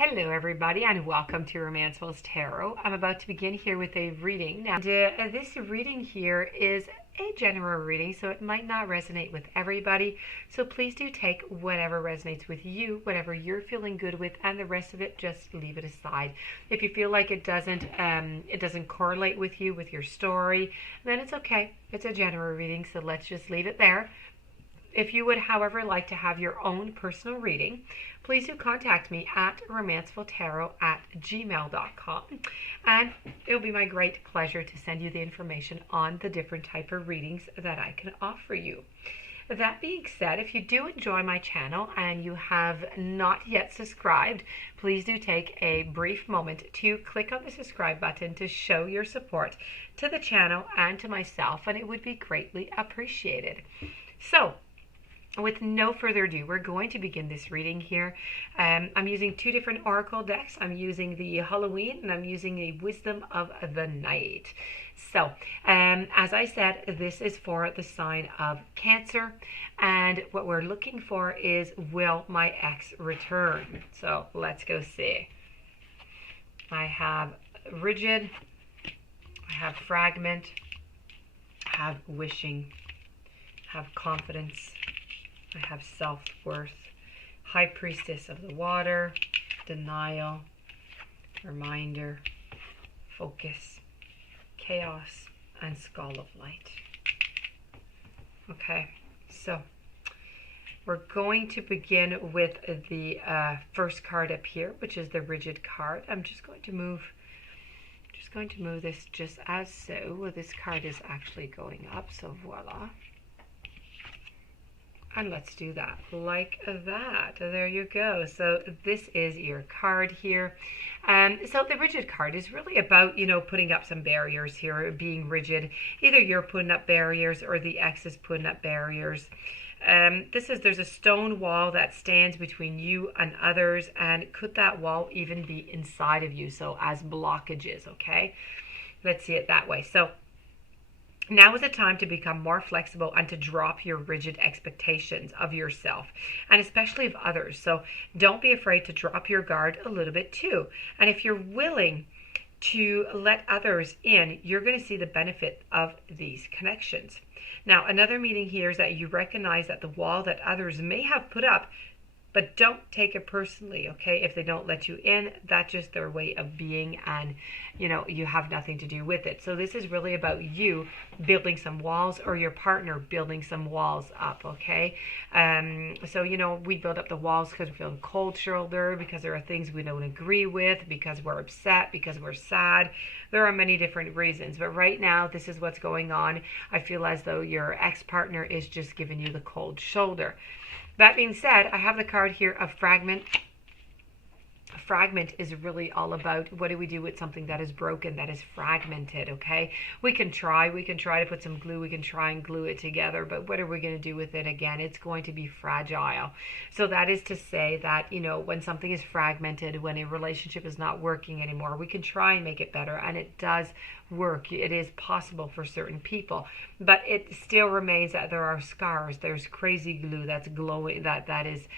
Hello everybody and welcome to Romancefull's Tarot. I'm about to begin here with a reading. Now this reading here is a general reading, so it might not resonate with everybody. So please do take whatever resonates with you, whatever you're feeling good with, and the rest of it just leave it aside. If you feel like it doesn't correlate with you, with your story, then it's okay. It's a general reading, so let's just leave it there. If you would, however, like to have your own personal reading, please do contact me at romancefulltarot@gmail.com, and it'll be my great pleasure to send you the information on the different type of readings that I can offer you. That being said, if you do enjoy my channel and you have not yet subscribed, please do take a brief moment to click on the subscribe button to show your support to the channel and to myself, and it would be greatly appreciated. So, with no further ado, we're going to begin this reading here. I'm using two different oracle decks. I'm using the Halloween and I'm using the Wisdom of the Night. So, as I said, this is for the sign of Cancer. And what we're looking for is, will my ex return? So, let's go see. I have Rigid, I have Fragment, I have Wishing, I have Confidence, I have Self-Worth, High Priestess of the Water, Denial, Reminder, Focus, Chaos, and Skull of Light. Okay, so we're going to begin with the first card up here, which is the Rigid card. I'm just going to move this just as so. Well, this card is actually going up, so voila. And let's do that like that. There you go. So this is your card here. So the Rigid card is really about, putting up some barriers here, being rigid. Either you're putting up barriers or the ex is putting up barriers. There's a stone wall that stands between you and others, and could that wall even be inside of you? So as blockages, okay? Let's see it that way. So now is the time to become more flexible and to drop your rigid expectations of yourself and especially of others. So don't be afraid to drop your guard a little bit too. And if you're willing to let others in, you're going to see the benefit of these connections. Now, another meaning here is that you recognize that the wall that others may have put up, but don't take it personally, okay? If they don't let you in, that's just their way of being, and you have nothing to do with it. So this is really about you building some walls, or your partner building some walls up, okay? So we build up the walls because we're feeling cold shoulder, because there are things we don't agree with, because we're upset, because we're sad. There are many different reasons, but right now this is what's going on. I feel as though your ex-partner is just giving you the cold shoulder. That being said, I have the card here of Fragment. Fragment is really all about, what do we do with something that is broken, that is fragmented, okay? We can try to put some glue, we can try and glue it together, but what are we going to do with it again? It's going to be fragile. So that is to say that, when something is fragmented, when a relationship is not working anymore, we can try and make it better, and it does work. It is possible for certain people, but it still remains that there are scars. There's crazy glue that's glowing, that is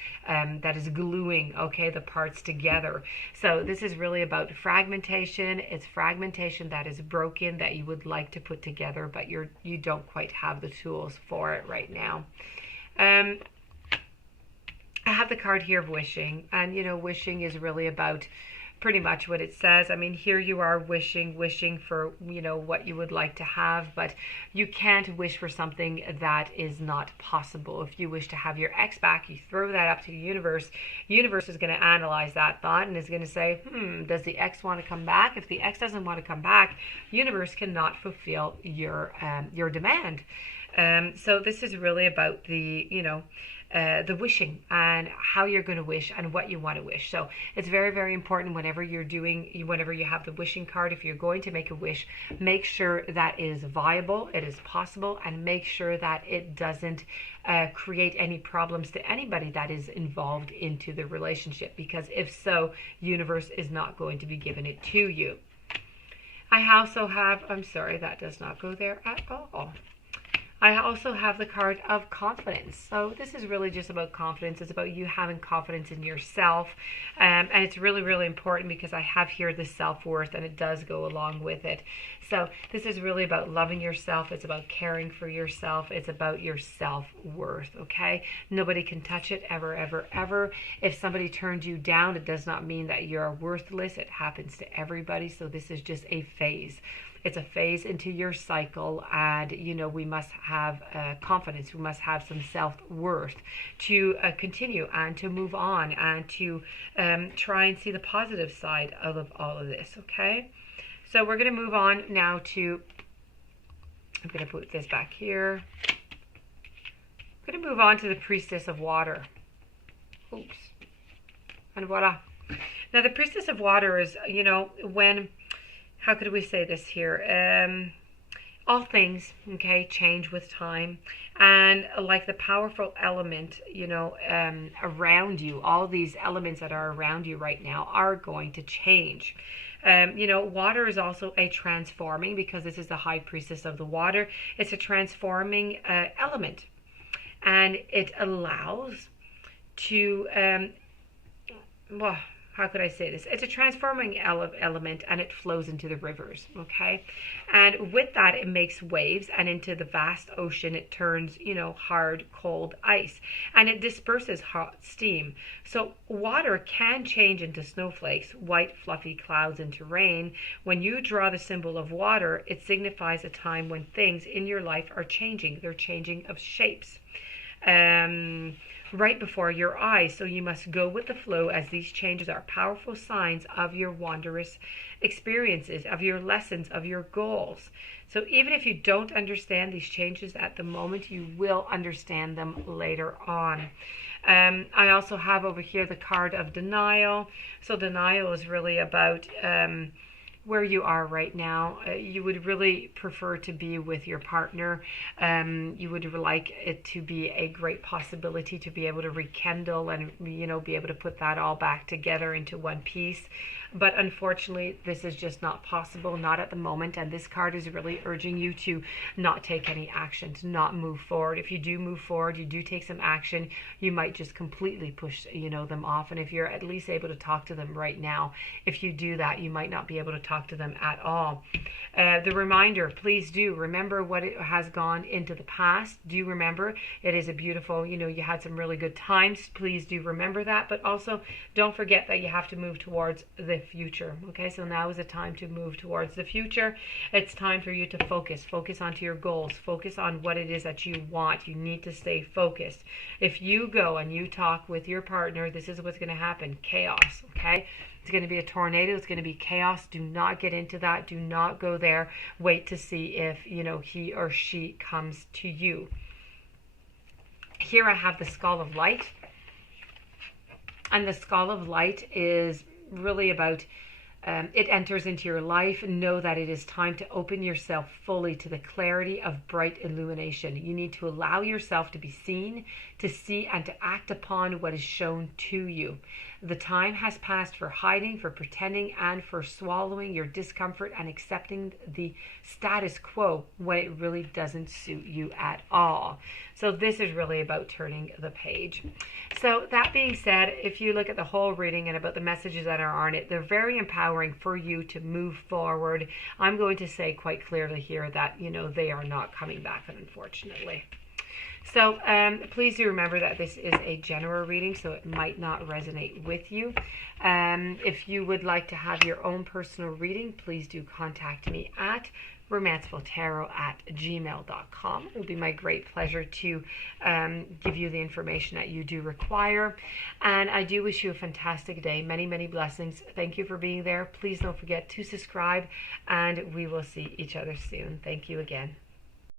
gluing, okay, the parts together. So this is really about fragmentation. It's fragmentation that is broken, that you would like to put together, but you don't quite have the tools for it right now. I have the card here of Wishing, and wishing is really about pretty much what it says. I mean, here you are wishing for, what you would like to have, but you can't wish for something that is not possible. If you wish to have your ex back, you throw that up to the universe. Universe is going to analyze that thought and is going to say, does the ex want to come back? If the ex doesn't want to come back, universe cannot fulfill your demand. So this is really about the wishing and how you're going to wish and what you want to wish. So it's very, very important whenever you have the wishing card, if you're going to make a wish, make sure that it is viable, it is possible, and make sure that it doesn't create any problems to anybody that is involved into the relationship, because if so, universe is not going to be giving it to you. I also have, I'm sorry, that does not go there at all. I also have the card of confidence. So this is really just about confidence. It's about you having confidence in yourself. And it's really, really important because I have here the self-worth, and it does go along with it. So this is really about loving yourself. It's about caring for yourself. It's about your self-worth, okay? Nobody can touch it ever, ever, ever. If somebody turns you down, it does not mean that you're worthless. It happens to everybody. So this is just a phase. It's a phase into your cycle, and we must have confidence. We must have some self-worth to continue and to move on and to try and see the positive side of all of this, okay? So we're going to move on now to, I'm going to put this back here. I'm going to move on to the Priestess of Water. Oops. And voila. Now the Priestess of Water is, when, how could we say this here? All things, okay, change with time. And like the powerful element, around you, all these elements that are around you right now are going to change. Water is also a transforming, because this is the High Priestess of the Water. It's a transforming element. And it allows to, how could I say this? It's a transforming element, and it flows into the rivers, okay? And with that, it makes waves, and into the vast ocean, it turns, hard, cold ice, and it disperses hot steam. So water can change into snowflakes, white, fluffy clouds into rain. When you draw the symbol of water, it signifies a time when things in your life are changing. They're changing of shapes. Right before your eyes. So you must go with the flow, as these changes are powerful signs of your wondrous experiences, of your lessons, of your goals. So even if you don't understand these changes at the moment, you will understand them later on. I also have over here the card of denial. So denial is really about where you are right now. You would really prefer to be with your partner. You would like it to be a great possibility to be able to rekindle and be able to put that all back together into one piece. But unfortunately, this is just not possible, not at the moment. And this card is really urging you to not take any action, to not move forward. If you do move forward, you do take some action, you might just completely push, them off. And if you're at least able to talk to them right now, if you do that, you might not be able to talk to them at all. The reminder, please do remember what it has gone into the past. Do remember it is a beautiful, you had some really good times. Please do remember that. But also don't forget that you have to move towards the future. Okay, so now is the time to move towards the future. It's time for you to focus onto your goals, focus on what it is that you want. You need to stay focused. If you go and you talk with your partner, this is what's going to happen: chaos. Okay, it's going to be a tornado. It's going to be chaos. Do not get into that. Do not go there. Wait to see if he or she comes to you. Here I have the Skull of Light, and the Skull of Light is really about it enters into your life. Know that it is time to open yourself fully to the clarity of bright illumination. You need to allow yourself to be seen, to see, and to act upon what is shown to you. The time has passed for hiding, for pretending, and for swallowing your discomfort and accepting the status quo when it really doesn't suit you at all. So this is really about turning the page. So that being said, if you look at the whole reading and about the messages that are on it, they're very empowering for you to move forward. I'm going to say quite clearly here that, they are not coming back, unfortunately. So please do remember that this is a general reading, so it might not resonate with you. If you would like to have your own personal reading, please do contact me at romancefulltarot@gmail.com. It will be my great pleasure to give you the information that you do require. And I do wish you a fantastic day. Many, many blessings. Thank you for being there. Please don't forget to subscribe, and we will see each other soon. Thank you again.